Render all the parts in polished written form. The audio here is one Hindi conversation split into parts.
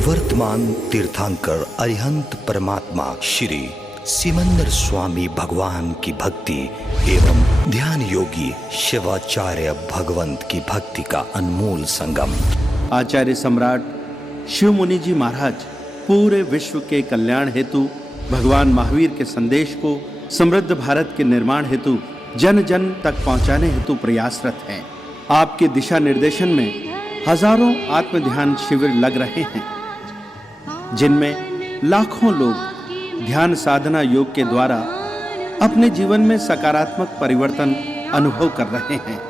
वर्तमान तीर्थंकर अरिहंत परमात्मा श्री सिमंदर स्वामी भगवान की भक्ति एवं ध्यान योगी शिवाचार्य भगवंत की भक्ति का अनमोल संगम। आचार्य सम्राट शिव मुनि जी महाराज पूरे विश्व के कल्याण हेतु भगवान महावीर के संदेश को समृद्ध भारत के निर्माण हेतु जन जन तक पहुंचाने हेतु प्रयासरत हैं। आपके दिशा निर्देशन में हजारों आत्म ध्यान शिविर लग रहे हैं, जिनमें लाखों लोग ध्यान साधना योग के द्वारा अपने जीवन में सकारात्मक परिवर्तन अनुभव कर रहे हैं।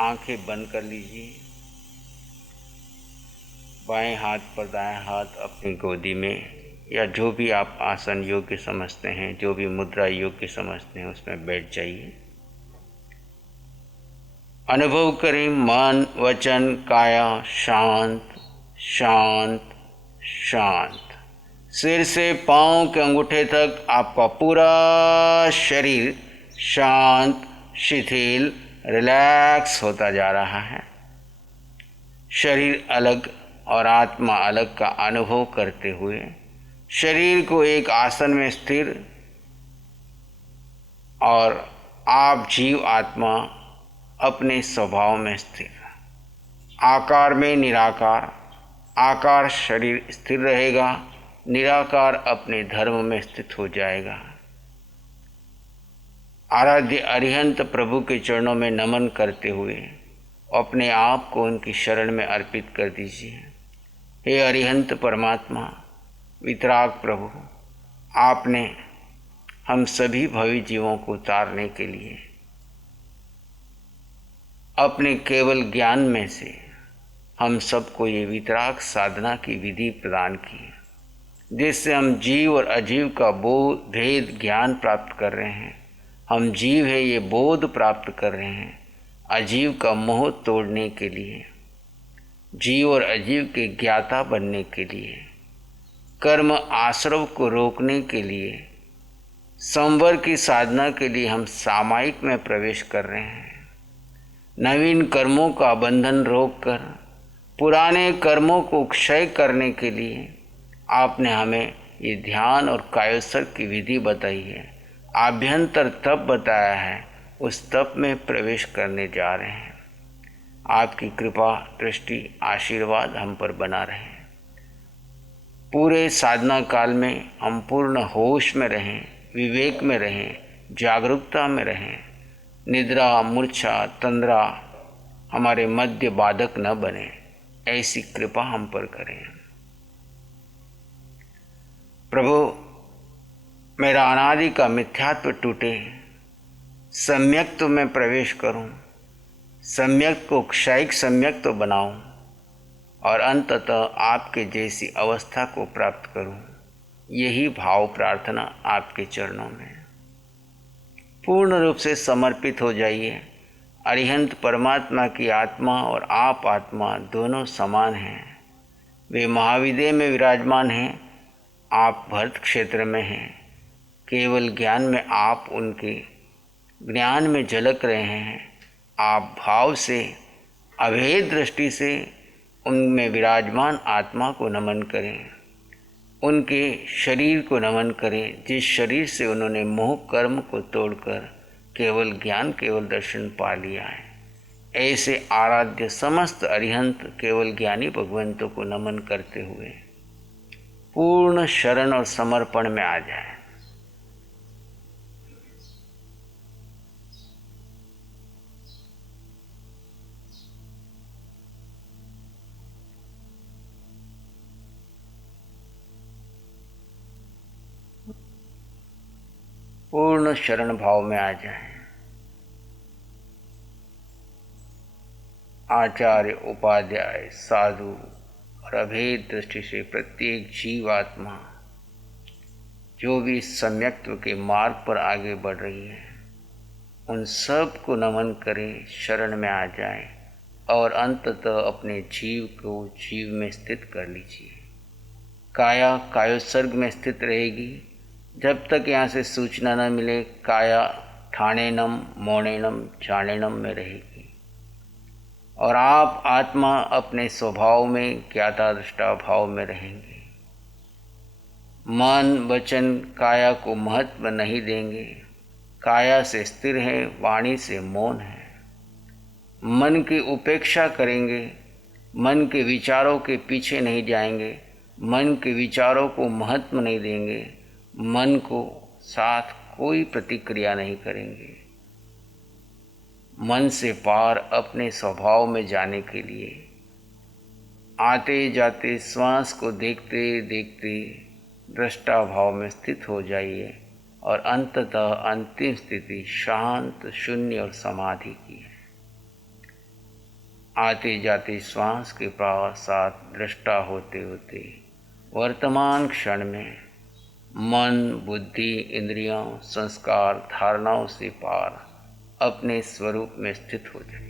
आंखें बंद कर लीजिए। बाएं हाथ पर दाएं हाथ अपनी गोदी में या जो भी आप आसन योग्य समझते हैं, जो भी मुद्रा योग्य समझते हैं, उसमें बैठ जाइए। अनुभव करें मन वचन काया शांत शांत शांत। सिर से पांव के अंगूठे तक आपका पूरा शरीर शांत शिथिल रिलैक्स होता जा रहा है। शरीर अलग और आत्मा अलग का अनुभव करते हुए शरीर को एक आसन में स्थिर और आप जीव आत्मा अपने स्वभाव में स्थिर। आकार में निराकार, आकार शरीर स्थिर रहेगा, निराकार अपने धर्म में स्थित हो जाएगा। आराध्य अरिहंत प्रभु के चरणों में नमन करते हुए अपने आप को उनकी शरण में अर्पित कर दीजिए। हे अरिहंत परमात्मा वितराग प्रभु, आपने हम सभी भवी जीवों को उतारने के लिए अपने केवल ज्ञान में से हम सबको ये वितराग साधना की विधि प्रदान की, जिससे हम जीव और अजीव का बोध भेद ज्ञान प्राप्त कर रहे हैं। हम जीव है ये बोध प्राप्त कर रहे हैं, अजीव का मोह तोड़ने के लिए, जीव और अजीव के ज्ञाता बनने के लिए, कर्म आश्रव को रोकने के लिए, संवर की साधना के लिए हम सामायिक में प्रवेश कर रहे हैं। नवीन कर्मों का बंधन रोककर पुराने कर्मों को क्षय करने के लिए आपने हमें ये ध्यान और कायोत्सर्ग की विधि बताई है, आभ्यंतर तप बताया है। उस तप में प्रवेश करने जा रहे हैं। आपकी कृपा दृष्टि आशीर्वाद हम पर बना रहे। पूरे साधना काल में हम पूर्ण होश में रहें, विवेक में रहें, जागरूकता में रहें। निद्रा मूर्छा तंद्रा हमारे मध्य बाधक न बने, ऐसी कृपा हम पर करें। प्रभु, मेरा अनादि का मिथ्यात्व टूटे, सम्यक्त्व में प्रवेश करूं, सम्यक्त को क्षयिक सम्यक्त्व बनाऊं और अंततः आपके जैसी अवस्था को प्राप्त करूं। यही भाव प्रार्थना आपके चरणों में। पूर्ण रूप से समर्पित हो जाइए। अरिहंत परमात्मा की आत्मा और आप आत्मा दोनों समान हैं। वे महाविद्य में विराजमान हैं, आप भरत क्षेत्र में हैं। केवल ज्ञान में आप उनके ज्ञान में झलक रहे हैं। आप भाव से अभेद दृष्टि से उनमें विराजमान आत्मा को नमन करें, उनके शरीर को नमन करें, जिस शरीर से उन्होंने मोह कर्म को तोड़कर केवल ज्ञान केवल दर्शन पा लिया है। ऐसे आराध्य समस्त अरिहंत केवल ज्ञानी भगवंतों को नमन करते हुए पूर्ण शरण और समर्पण में आ जाए। पूर्ण शरण भाव में आ जाए। आचार्य उपाध्याय साधु और अभेद दृष्टि से प्रत्येक जीवात्मा जो भी सम्यक्त्व के मार्ग पर आगे बढ़ रही है, उन सब को नमन करें, शरण में आ जाएं और अंततः अपने जीव को जीव में स्थित कर लीजिए। काया कायोत्सर्ग में स्थित रहेगी। जब तक यहाँ से सूचना न मिले, काया ठाणेनम मौणेनम जानेनम में रहेगी और आप आत्मा अपने स्वभाव में ज्ञाता दृष्टा भाव में रहेंगे। मन वचन काया को महत्व नहीं देंगे। काया से स्थिर है, वाणी से मौन है। मन की उपेक्षा करेंगे, मन के विचारों के पीछे नहीं जाएंगे, मन के विचारों को महत्व नहीं देंगे, मन को साथ कोई प्रतिक्रिया नहीं करेंगे। मन से पार अपने स्वभाव में जाने के लिए आते जाते श्वास को देखते देखते दृष्टा भाव में स्थित हो जाइए और अंततः अंतिम स्थिति शांत शून्य और समाधि की है। आते जाते श्वास के साथ दृष्टा होते होते वर्तमान क्षण में मन बुद्धि इंद्रियों संस्कार धारणाओं से पार अपने स्वरूप में स्थित हो जाइए।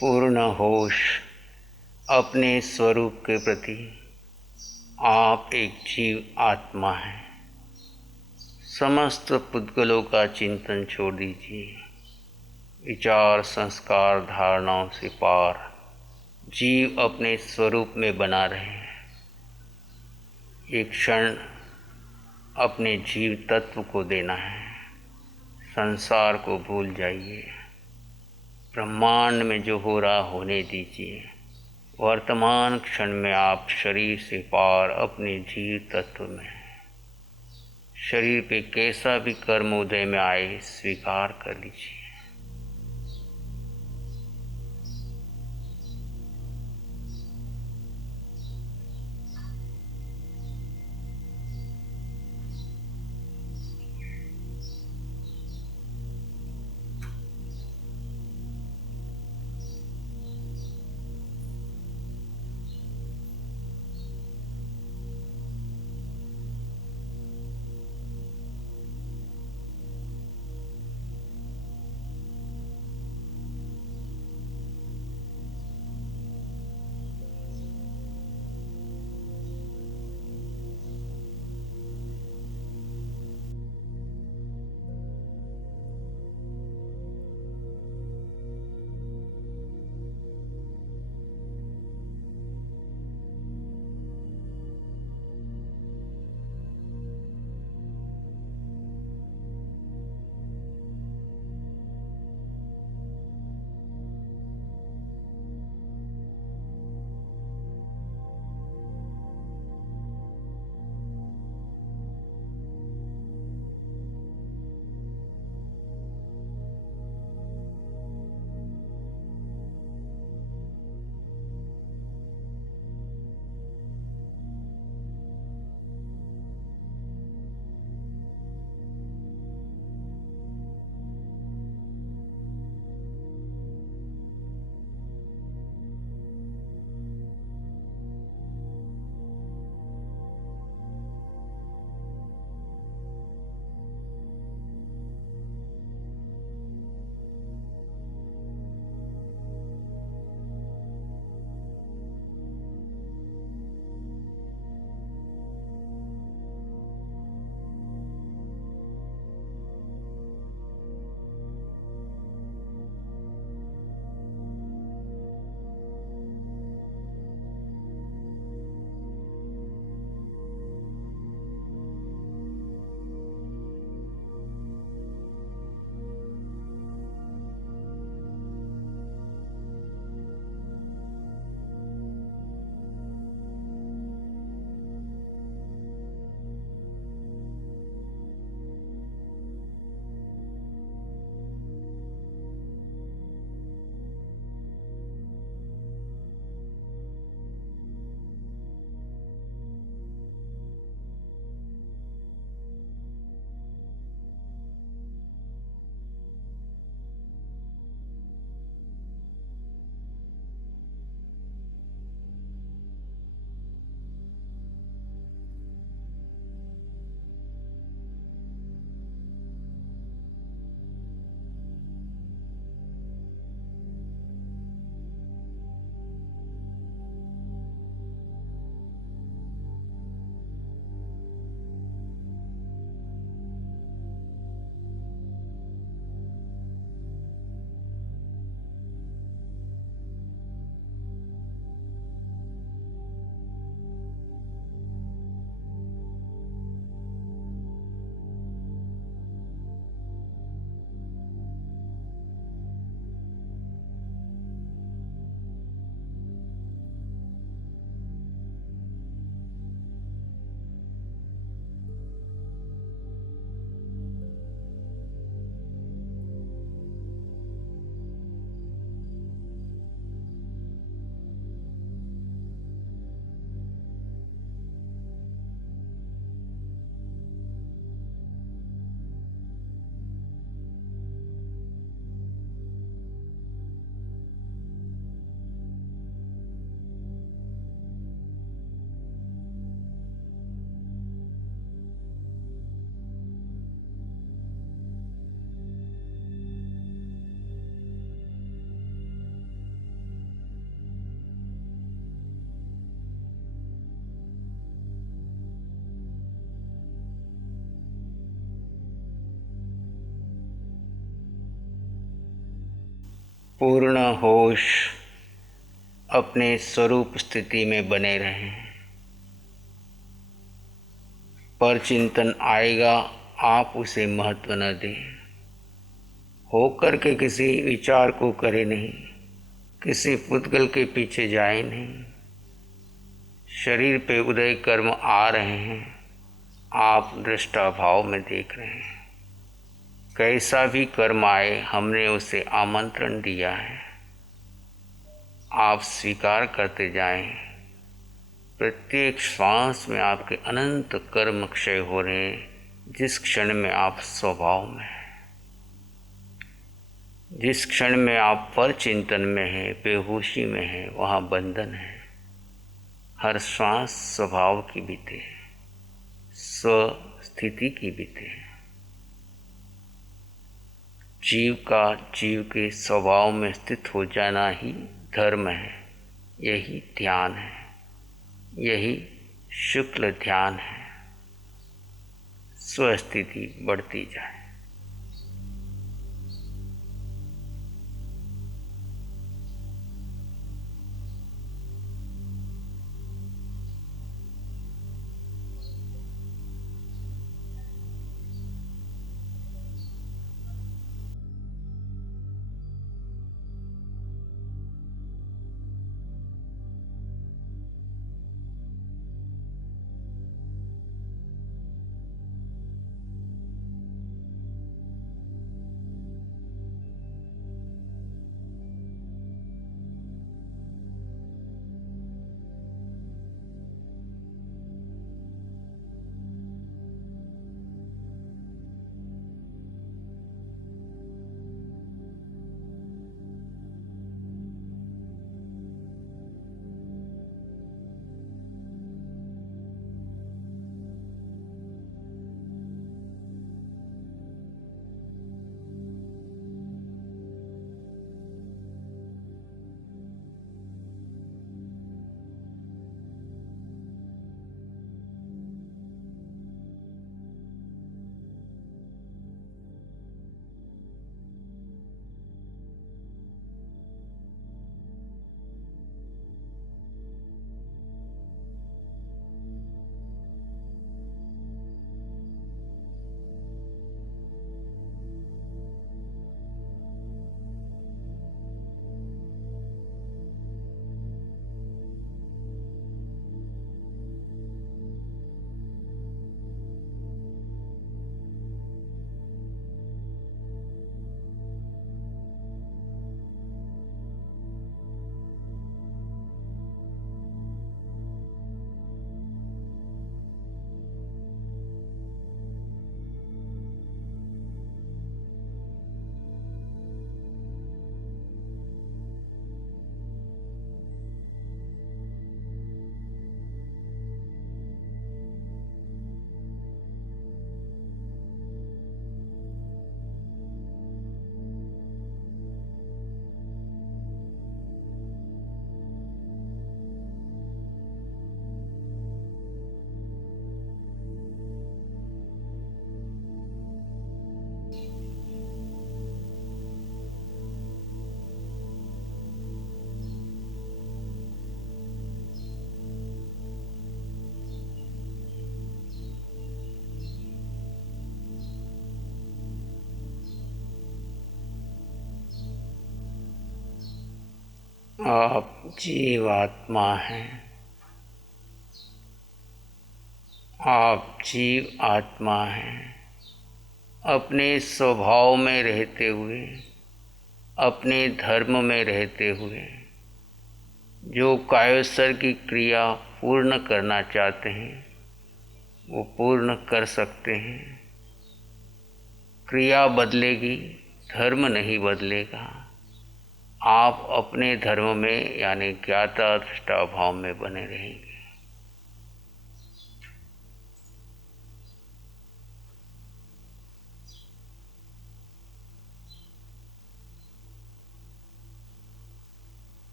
पूर्ण होश अपने स्वरूप के प्रति आप एक जीव आत्मा हैं। समस्त पुद्गलों का चिंतन छोड़ दीजिए। विचार, संस्कार, धारणाओं से पार जीव अपने स्वरूप में बना रहे। एक क्षण अपने जीव तत्व को देना है। संसार को भूल जाइए। ब्रह्मांड में जो हो रहा होने दीजिए। वर्तमान क्षण में आप शरीर से पार अपने जीव तत्व में हैं। शरीर पे कैसा भी कर्म उदय में आए स्वीकार कर लीजिए। पूर्ण होश अपने स्वरूप स्थिति में बने रहें। पर चिंतन आएगा, आप उसे महत्व न दें। होकर के किसी विचार को करे नहीं, किसी पुद्गल के पीछे जाए नहीं। शरीर पे उदय कर्म आ रहे हैं, आप दृष्टा भाव में देख रहे हैं। कैसा भी कर्म आए, हमने उसे आमंत्रण दिया है, आप स्वीकार करते जाएं। प्रत्येक श्वास में आपके अनंत कर्म क्षय हो रहे हैं। जिस क्षण में आप स्वभाव में हैं, जिस क्षण में आप पर चिंतन में हैं, बेहोशी में हैं, वहाँ बंधन है। हर श्वास स्वभाव की बीते है, स्वस्थिति की बीते है। जीव का जीव के स्वभाव में स्थित हो जाना ही धर्म है। यही ध्यान है, यही शुक्ल ध्यान है। स्वस्थिति बढ़ती जाए। आप जीवात्मा हैं। आप जीव आत्मा हैं। अपने स्वभाव में रहते हुए, अपने धर्म में रहते हुए, जो कायोत्सर्ग की क्रिया पूर्ण करना चाहते हैं वो पूर्ण कर सकते हैं। क्रिया बदलेगी, धर्म नहीं बदलेगा। आप अपने धर्म में यानी ज्ञाता दृष्टा भाव में बने रहेंगे।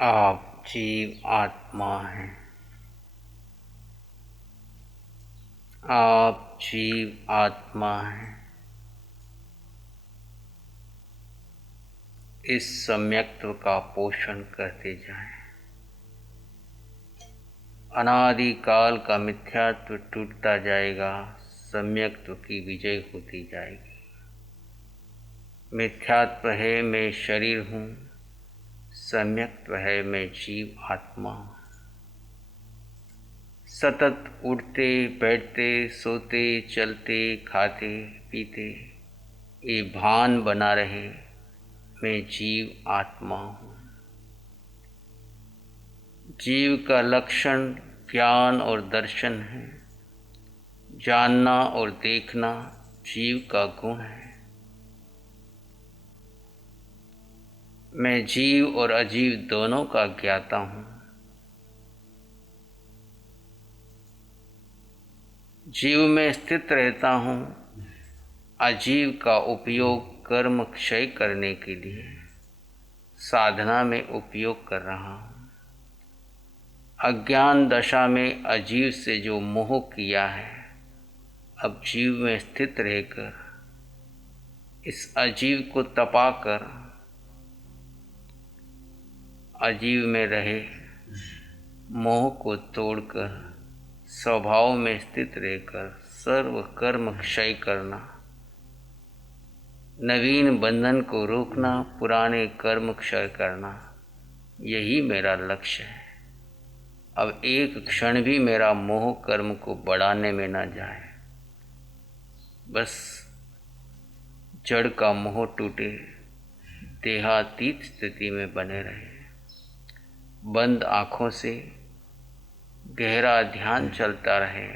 आप जीव आत्मा हैं। आप जीव आत्मा हैं। इस सम्यक्त्व का पोषण करते जाएं। अनादि काल का मिथ्यात्व टूटता जाएगा, सम्यक्त्व की विजय होती जाएगी। मिथ्यात्व है मैं शरीर हूँ, सम्यक्त्व है मैं जीव आत्मा हूँ। सतत उठते बैठते सोते चलते खाते पीते ये भान बना रहे मैं जीव आत्मा हूँ। जीव का लक्षण ज्ञान और दर्शन है। जानना और देखना जीव का गुण है। मैं जीव और अजीव दोनों का ज्ञाता हूँ। जीव में स्थित रहता हूँ, अजीव का उपयोग कर्म क्षय करने के लिए साधना में उपयोग कर रहा हूँ। अज्ञान दशा में अजीव से जो मोह किया है, अब जीव में स्थित रहकर इस अजीव को तपाकर अजीव में रहे मोह को तोड़कर स्वभाव में स्थित रहकर सर्व कर्म क्षय करना, नवीन बंधन को रोकना, पुराने कर्म क्षय करना, यही मेरा लक्ष्य है। अब एक क्षण भी मेरा मोह कर्म को बढ़ाने में न जाए। बस जड़ का मोह टूटे, देहातीत स्थिति में बने रहे। बंद आँखों से गहरा ध्यान चलता रहे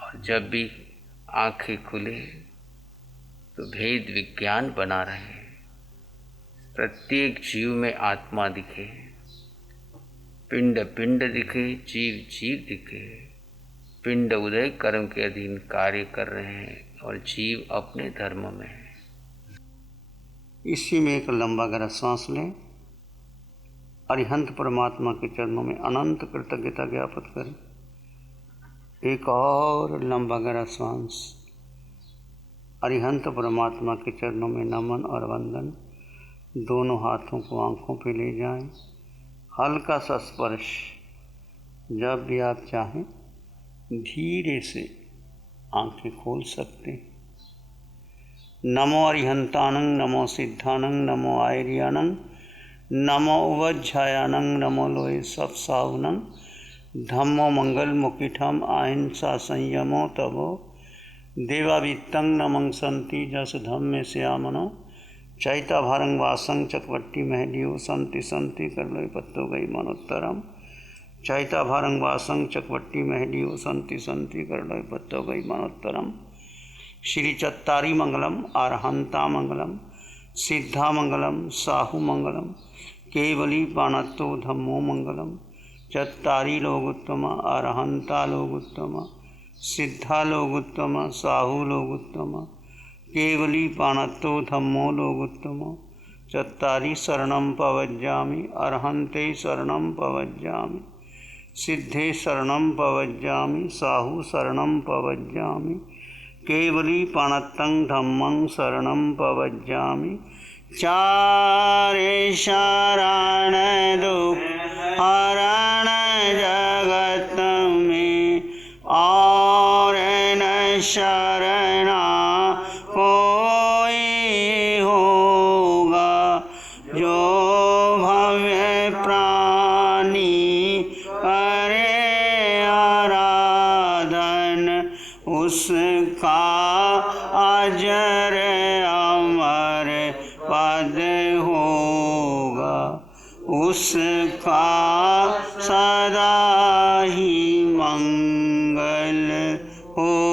और जब भी आँखें खुले तो भेद विज्ञान बना रहे। प्रत्येक जीव में आत्मा दिखे, पिंड पिंड दिखे, जीव जीव दिखे। पिंड उदय कर्म के अधीन कार्य कर रहे हैं और जीव अपने धर्म में है। इसी में एक लंबा गहरा सांस लें। अरिहंत परमात्मा के चरणों में अनंत कृतज्ञता ज्ञापित करें। एक और लंबा गहरा सांस। अरिहंत परमात्मा के चरणों में नमन और वंदन। दोनों हाथों को आंखों पे ले जाएं। हल्का सा स्पर्श। जब भी आप चाहें धीरे से आंखें खोल सकते हैं। नमो अरिहंतानंग, नमो सिद्धानंग, नमो आयर्यानंग, नमो उवज्झायानंग, नमो लोहे सब सावनंग, धम्मो मंगल मुकिठम अहिंसा संयमो तवो देवावित्तं नमं संति जस धम्मे श्यामनो चैता भारंग वासंग चकवट्टी महलियो संति संति करलोय पत्तो गई मनोत्तरम चैता भारंग वासंग चकवट्टी महलियो संति संति करलोय पत्तो गई मनोत्तरम। श्री चत्तारी मंगलम, अरहंता मंगलम, सिद्धा मंगलम, साहु मंगलम, केवली पाणत्तो धम्मो मंगलम। चत्तारी लोग उत्तम, अरहंता लोग उत्तम, सिद्धा लोग उत्तम, साहु लोग उत्तम, केवली पाणत्तो धम्मो लोग उत्तम। चत्तारी शरणं पवज्जामि, अरहन्ते शरणं पवज्जामि, सिद्धे शरणं पवज्जामि, साहु शरणं पवज्जामि, केवली पाणत्तं धम्मं शरणं पवज्जामि। चारे शरण दुख हरण जगत में और न शरणा कोई होगा। जो भव्य प्राणी करे आराधन उसका अजर अमर पद होगा। उसका सदा ही मंगल हो।